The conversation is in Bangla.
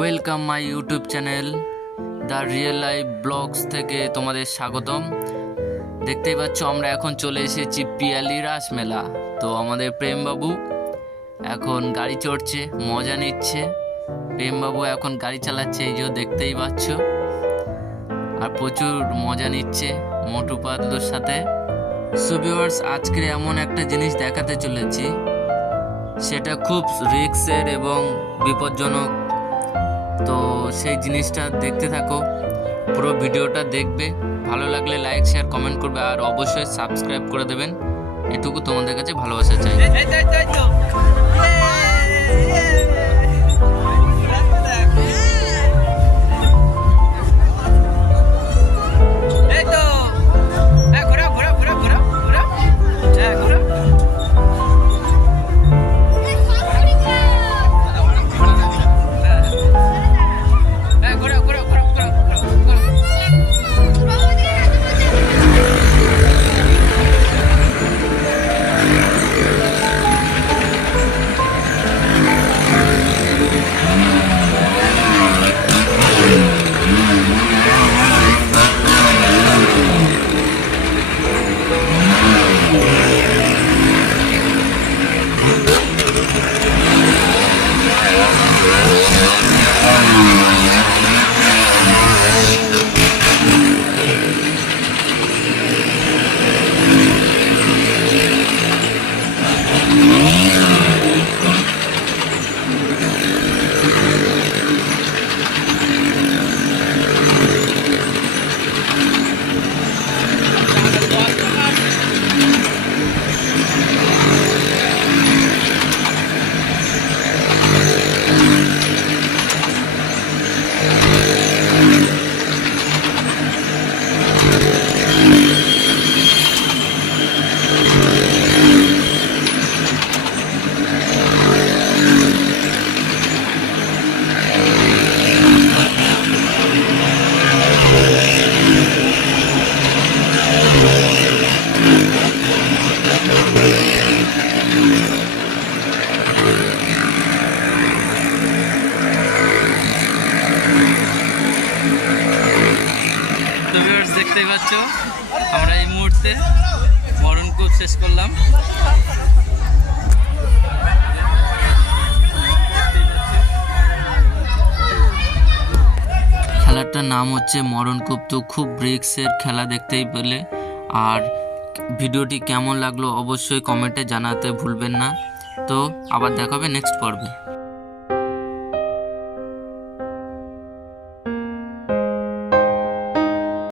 Welcome my YouTube channel the real life blogs থেকে তোমাদের স্বাগতম। দেখতেই পাচ্ছ, আমরা এখন চলে এসেছি পিয়ালি রাস মেলা। তো আমাদের প্রেমবাবু এখন গাড়ি চড়ছে, মজা নিচ্ছে। প্রেমবাবু এখন গাড়ি চালাচ্ছে, এই যে দেখতেই পাচ্ছ। আর প্রচুর মজা নিচ্ছে মোটু পাতলুর সাথে। সো ভিউয়ার্স আজকে এমন একটা জিনিস দেখাতে চলেছি। সেটা খুব রিক্সের এবং বিপজ্জনক তো সেই জিনিসটা দেখতে থাকো পুরো ভিডিওটা দেখবে ভালো লাগলে লাইক শেয়ার কমেন্ট করবে আর অবশ্যই সাবস্ক্রাইব করে দেবেন এটুকু তোমাদের কাছে ভালোবাসা চাই Yeah. ভিউয়ার্স দেখতেই পাচ্ছ। আমরা এই মুহূর্তে মরণকূপ শেষ করলাম। খেলাটার নাম হচ্ছে মরণকূপ তো খুব ব্রিক্সের খেলা দেখতেই পেলে। আর ভিডিওটি কেমন লাগল অবশ্যই কমেন্টে জানাতে ভুলবেন না। তো আবার দেখাবে নেক্সট পর্বে।